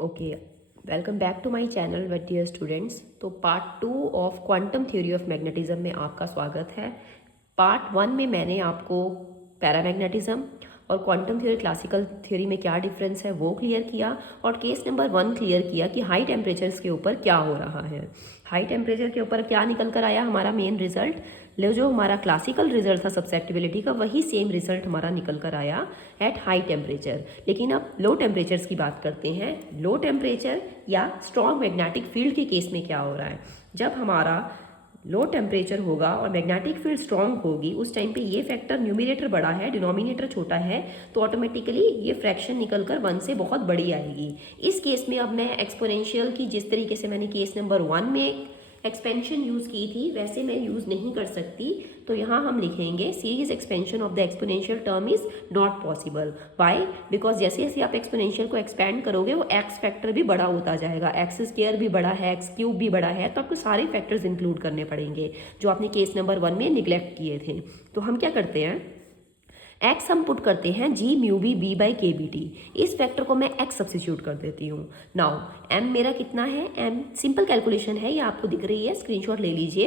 Okay, welcome back to my channel wait dear students. तो part 2 of quantum theory of magnetism में आपका स्वागत है। पार्ट 1 में मैंने आपको पैरामैग्नेटिज्म और क्वांटम थ्योरी क्लासिकल थ्योरी में क्या डिफरेंस है वो क्लियर किया, और केस नंबर 1 क्लियर किया कि हाई टेम्परेचर्स के ऊपर क्या हो रहा है। हाई टेम्परेचर के ऊपर क्या निकल कर आया हमारा मेन रिजल्ट, जो हमारा क्लासिकल रिजल्ट था सब्सेप्टिबिलिटी का, वही सेम रिजल्ट हमारा निकल कर आया एट हाई टेम्परेचर। लेकिन अब लो टेम्परेचर्स की बात करते हैं। लो टेम्परेचर या स्ट्रॉन्ग मैग्नेटिक फील्ड के केस में क्या हो रहा है, जब हमारा लो टेम्परेचर होगा और मैग्नेटिक फील्ड स्ट्रॉन्ग होगी, उस टाइम पे ये फैक्टर न्यूमिनेटर बड़ा है, डिनोमिनेटर छोटा है, तो ऑटोमेटिकली ये फ्रैक्शन निकलकर 1 से बहुत बड़ी आएगी। इस केस में अब मैं एक्सपोनेंशियल की जिस तरीके से मैंने केस नंबर 1 में एक्सपेंशन यूज़ की थी वैसे मैं यूज़ नहीं कर सकती। तो यहाँ हम लिखेंगे series expansion of the exponential term is not possible. Why? Because जैसे जैसे आप एक्सपोनेंशियल को एक्सपेंड करोगे वो एक्स फैक्टर भी बड़ा होता जाएगा, एक्स स्क्वायर भी बड़ा है, एक्स क्यूब भी बड़ा है, तो आपको सारे फैक्टर्स इंक्लूड करने पड़ेंगे जो आपने केस नंबर 1 में निगलेक्ट किए थे। तो हम क्या करते हैं, एक्स हम पुट करते हैं जी म्यू बी बी बाई के बी टी। इस फैक्टर को मैं एक्स सब्सिट्यूट कर देती हूँ। नाउ एम मेरा कितना है, एम सिंपल कैलकुलेशन है, ये आपको दिख रही है, स्क्रीनशॉट ले लीजिए।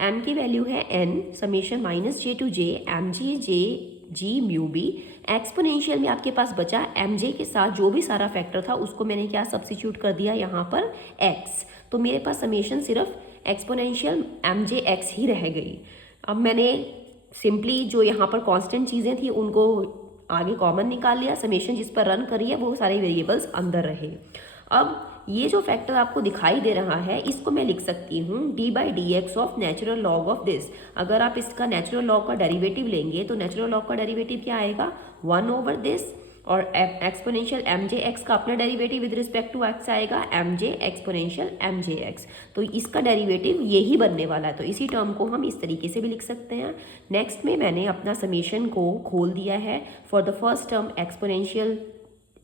एम की वैल्यू है N summation minus J to J M G J G mu B. Exponential में आपके पास बचा एम जे के साथ जो भी सारा फैक्टर था उसको मैंने क्या सब्सिट्यूट कर दिया यहाँ पर, एक्स। तो मेरे पास समेशन सिर्फ एक्सपोनेंशियल एम जे एक्स ही रह गई। अब मैंने सिंपली जो यहाँ पर कांस्टेंट चीज़ें थी उनको आगे कॉमन निकाल लिया, समेशन जिस पर रन करी है वो सारे वेरिएबल्स अंदर रहे। अब ये जो फैक्टर आपको दिखाई दे रहा है इसको मैं लिख सकती हूँ D by D x of natural log of this. अगर आप इसका नेचुरल लॉग का डेरिवेटिव लेंगे तो नेचुरल लॉग का डेरिवेटिव क्या आएगा, 1 ओवर दिस, और एक्सपोनेंशियल एम जे एक्स का अपना derivative with respect to X आएगा M J exponential M J X. तो इसका डेरिवेटिव यही बनने वाला है, तो इसी टर्म को हम इस तरीके से भी लिख सकते हैं। नेक्स्ट में मैंने अपना समेशन को खोल दिया है। For the first term exponential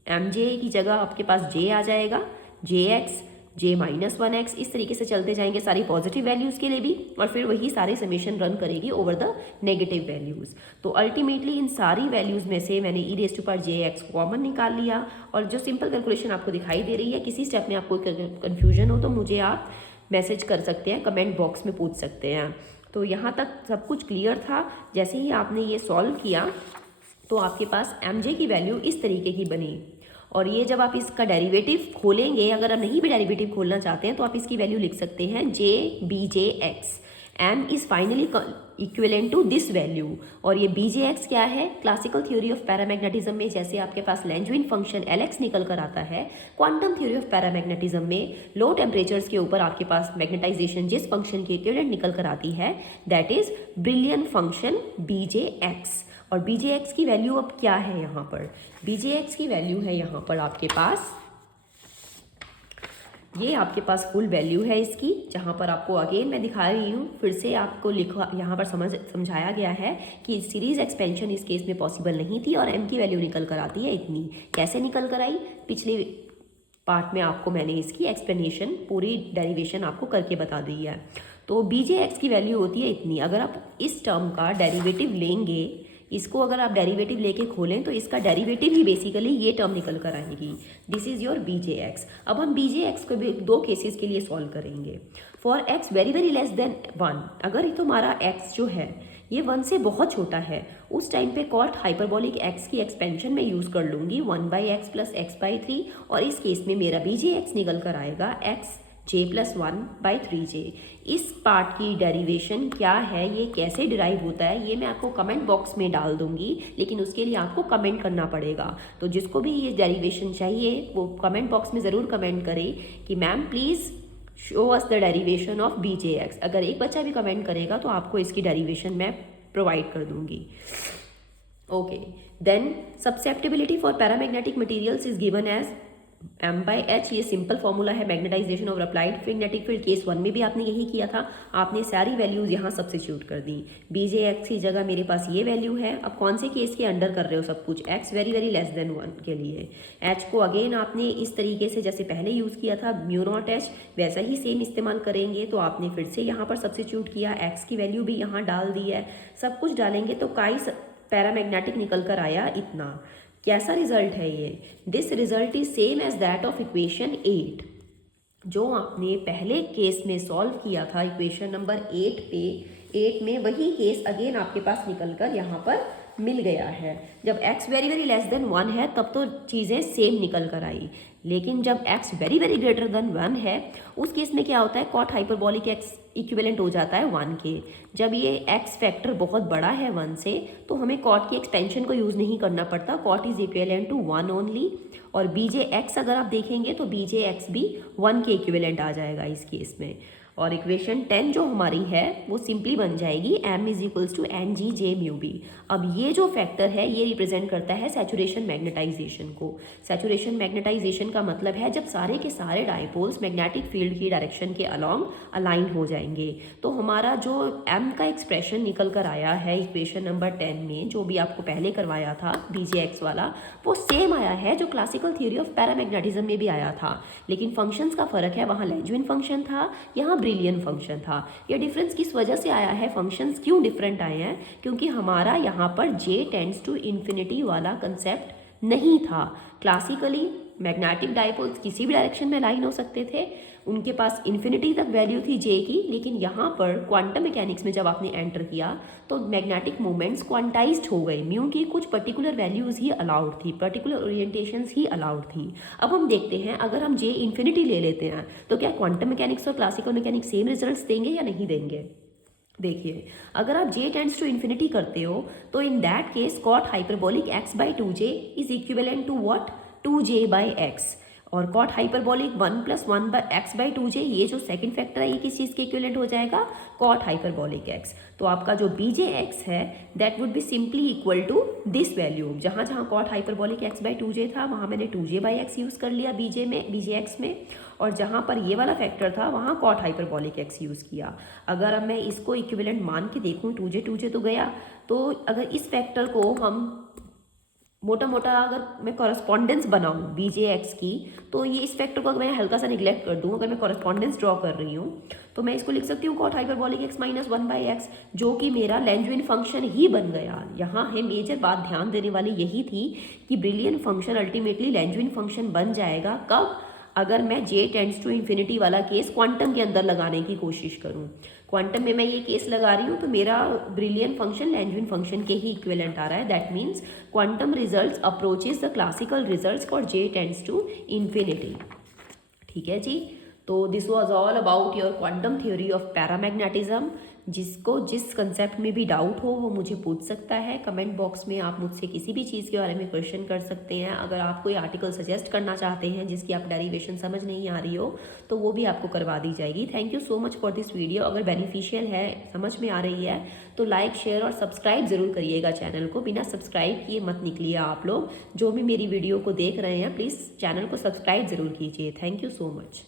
M J की जगह आपके पास जे आ जाएगा, जे एक्स जे माइनस 1x, इस तरीके से चलते जाएंगे सारी पॉजिटिव वैल्यूज़ के लिए भी, और फिर वही सारे समेशन रन करेगी ओवर द नेगेटिव वैल्यूज़। तो अल्टीमेटली इन सारी वैल्यूज़ में से मैंने E raise to power J X common निकाल लिया, और जो सिंपल कैलकुलेशन आपको दिखाई दे रही है, किसी स्टेप में आपको कन्फ्यूजन हो तो मुझे आप मैसेज कर सकते हैं, कमेंट बॉक्स में पूछ सकते हैं। तो यहाँ तक सब कुछ क्लियर था। जैसे ही आपने ये सॉल्व किया तो आपके पास एम जे की वैल्यू इस तरीके की बनी, और ये जब आप इसका डेरिवेटिव खोलेंगे, अगर आप नहीं भी डेरिवेटिव खोलना चाहते हैं तो आप इसकी वैल्यू लिख सकते हैं J B J X. M is finally equivalent to this value, और ये बी जे एक्स क्या है, क्लासिकल थ्योरी ऑफ पैरामैग्नेटिज्म में जैसे आपके पास लैंग्वेज फंक्शन एल एक्स निकल कर आता है, क्वांटम थ्योरी ऑफ पैरामैग्नेटिज्म में लो टेम्परेचर्स के ऊपर आपके पास मैग्नेटाइजेशन जिस फंक्शन की इक्विवेलेंट निकल कर आती है that is Brillouin function B J X. और बी जे एक्स की वैल्यू अब क्या है, यहाँ पर बी जे एक्स की वैल्यू है यहाँ पर आपके पास, ये आपके पास फुल वैल्यू है इसकी, जहाँ पर आपको अगेन मैं दिखा रही हूँ, फिर से आपको लिखा यहाँ पर समझाया गया है कि सीरीज एक्सपेंशन इस केस में पॉसिबल नहीं थी, और एम की वैल्यू निकल कर आती है इतनी। कैसे निकल कर आई, पिछले पार्ट में आपको मैंने इसकी एक्सप्लेनेशन पूरी डेरिवेशन आपको करके बता दी है। तो बी जे एक्स की वैल्यू होती है इतनी। अगर आप इस टर्म का डेरिवेटिव लेंगे, इसको अगर आप डेरिवेटिव लेके खोलें तो इसका डेरिवेटिव ही बेसिकली ये टर्म निकल कर आएगी, this is your B J X. अब हम बी जे एक्स को भी 2 केसेस के लिए सॉल्व करेंगे। For x very very less than 1, अगर ये तुम्हारा एक्स जो है ये 1 से बहुत छोटा है, उस टाइम पे कॉट हाइपरबोलिक एक्स की एक्सपेंशन में यूज़ कर लूँगी 1 by x plus x by 3, और इस केस में मेरा बी जे एक्स निकल कर आएगा x J plus 1 by 3j। इस पार्ट की डेरिवेशन क्या है, ये कैसे डिराइव होता है, ये मैं आपको कमेंट बॉक्स में डाल दूंगी, लेकिन उसके लिए आपको कमेंट करना पड़ेगा। तो जिसको भी ये डेरिवेशन चाहिए वो कमेंट बॉक्स में ज़रूर कमेंट करे कि ma'am please show us the derivation of B J X. अगर एक बच्चा भी कमेंट करेगा तो आपको इसकी डेरिवेशन मैं प्रोवाइड कर दूंगी। Okay, then susceptibility for paramagnetic materials is given as M by H. ये सिंपल फॉर्मूला है magnetisation of applied magnetic field. Case 1 में भी आपने यही किया था, आपने सारी वैल्यूज यहाँ सब्सिट्यूट कर दी। बी जे एक्स की जगह मेरे पास ये वैल्यू है। अब कौन से केस के अंडर कर रहे हो सब कुछ, x very very less than 1 के लिए। एच को अगेन आपने इस तरीके से जैसे पहले यूज़ किया था म्यू नॉट एच, वैसा ही सेम इस्तेमाल करेंगे। तो आपने फिर से यहाँ पर सब्सिट्यूट किया, एक्स की वैल्यू भी यहाँ डाल दी है। सब कुछ डालेंगे तो काई पैरामैग्नेटिक निकल कर आया इतना। कैसा रिजल्ट है ये? This result is same as that of equation 8 जो आपने पहले केस में सॉल्व किया था इक्वेशन नंबर 8 पे। 8 में वही केस अगेन आपके पास निकल कर यहाँ पर मिल गया है। जब x very very less than 1 है तब तो चीज़ें सेम निकल कर आई, लेकिन जब x very very greater than 1 है उस केस में क्या होता है, कॉट हाइपरबॉलिक x इक्विवेलेंट हो जाता है 1 के। जब ये x फैक्टर बहुत बड़ा है 1 से तो हमें कॉट की एक्सपेंशन को यूज़ नहीं करना पड़ता, cot is equivalent to 1 only. और बीजे x अगर आप देखेंगे तो बीजे x भी 1 के इक्विवेलेंट आ जाएगा इस केस में। और इक्वेशन 10 जो हमारी है वो सिंपली बन जाएगी m is equals to N G J mu B. अब ये जो फैक्टर है ये रिप्रेजेंट करता है सैचुरेशन मैग्नेटाइजेशन को। सैचुरेशन मैग्नेटाइजेशन का मतलब है जब सारे के सारे डायपोल्स मैग्नेटिक फील्ड की डायरेक्शन के अलोंग अलाइन हो जाएंगे। तो हमारा जो m का एक्सप्रेशन निकल कर आया है इक्वेशन नंबर 10 में, जो भी आपको पहले करवाया था बीजे एक्स वाला, वो सेम आया है जो क्लासिकल थ्योरी ऑफ पैरामैग्नेटिज्म में भी आया था, लेकिन फंक्शंस का फर्क है, वहाँ लैंग्वेज फंक्शन था, यहाँ ब्रिलियन फंक्शन था। ये डिफरेंस किस वजह से आया है, फंक्शंस क्यों डिफरेंट आए हैं, क्योंकि हमारा यहाँ पर j टेंड्स टू इन्फिनिटी वाला कंसेप्ट नहीं था। क्लासिकली मैग्नेटिक डायपोल्स किसी भी डायरेक्शन में लाइन हो सकते थे, उनके पास इन्फिनिटी तक वैल्यू थी j की, लेकिन यहाँ पर क्वांटम मैकेनिक्स में जब आपने एंटर किया तो मैग्नेटिक मूवमेंट्स क्वांटाइज्ड हो गए, म्यू की कुछ पर्टिकुलर वैल्यूज़ ही अलाउड थी, पर्टिकुलर ओरिएंटेशंस ही अलाउड थी। अब हम देखते हैं अगर हम j इन्फिनिटी ले लेते हैं तो क्या क्वांटम मैकेनिक्स और क्लासिकल मैकेनिक्स सेम रिजल्ट्स देंगे या नहीं देंगे? देखिए, अगर आप j टेंड्स टू इन्फिनिटी करते हो तो in that case cot hyperbolic x by 2j is equivalent to what, 2j by x। और cot hyperbolic 1 plus 1 by X by 2j, ये जो सेकंड फैक्टर है ये किस चीज़ के इक्विवेलेंट हो जाएगा, कॉट हाइपरबोलिक x। तो आपका जो बीजे x है that would be simply equal to this value. जहाँ जहाँ cot hyperbolic x by 2j था वहाँ मैंने 2j बाई x यूज़ कर लिया बीजे x में, और जहाँ पर ये वाला फैक्टर था वहाँ कॉट हाइपरबोलिक x यूज़ किया। अगर अब मैं इसको इक्विवेलेंट मान के देखूँ, 2j तो गया, तो अगर इस फैक्टर को हम मोटा मोटा अगर मैं कॉरस्पॉन्डेंस बनाऊँ बीजे एक्स की, तो ये इस फैक्टर को अगर मैं हल्का सा निगलेक्ट कर दूँ, अगर मैं कॉरस्पॉन्डेंस ड्रॉ कर रही हूँ तो मैं इसको लिख सकती हूँ cot hyperbolic x minus 1 by X, जो कि मेरा लैंग्वेज फंक्शन ही बन गया। यहाँ है मेजर बात ध्यान देने वाली यही थी कि brilliant function ultimately language function बन जाएगा कब, अगर मैं j टेंड्स टू इन्फिनिटी वाला केस क्वांटम के अंदर लगाने की कोशिश करूं। क्वांटम में मैं ये केस लगा रही हूँ तो मेरा ब्रिलियन फंक्शन लैंग्वेज फंक्शन के ही इक्विवेलेंट आ रहा है। That means quantum results approaches the classical results for j tends to infinity. ठीक है जी, तो this was all about your quantum theory of paramagnetism. जिसको जिस कंसेप्ट में भी डाउट हो वो मुझे पूछ सकता है कमेंट बॉक्स में। आप मुझसे किसी भी चीज़ के बारे में क्वेश्चन कर सकते हैं। अगर आप कोई आर्टिकल सजेस्ट करना चाहते हैं जिसकी आप डेरिवेशन समझ नहीं आ रही हो तो वो भी आपको करवा दी जाएगी। Thank you so much for this video. अगर बेनिफिशियल है, समझ में आ रही है तो लाइक शेयर और सब्सक्राइब ज़रूर करिएगा चैनल को। बिना सब्सक्राइब किए मत निकलिए आप लोग। जो भी मेरी वीडियो को देख रहे हैं प्लीज़ चैनल को सब्सक्राइब ज़रूर कीजिए। Thank you so much.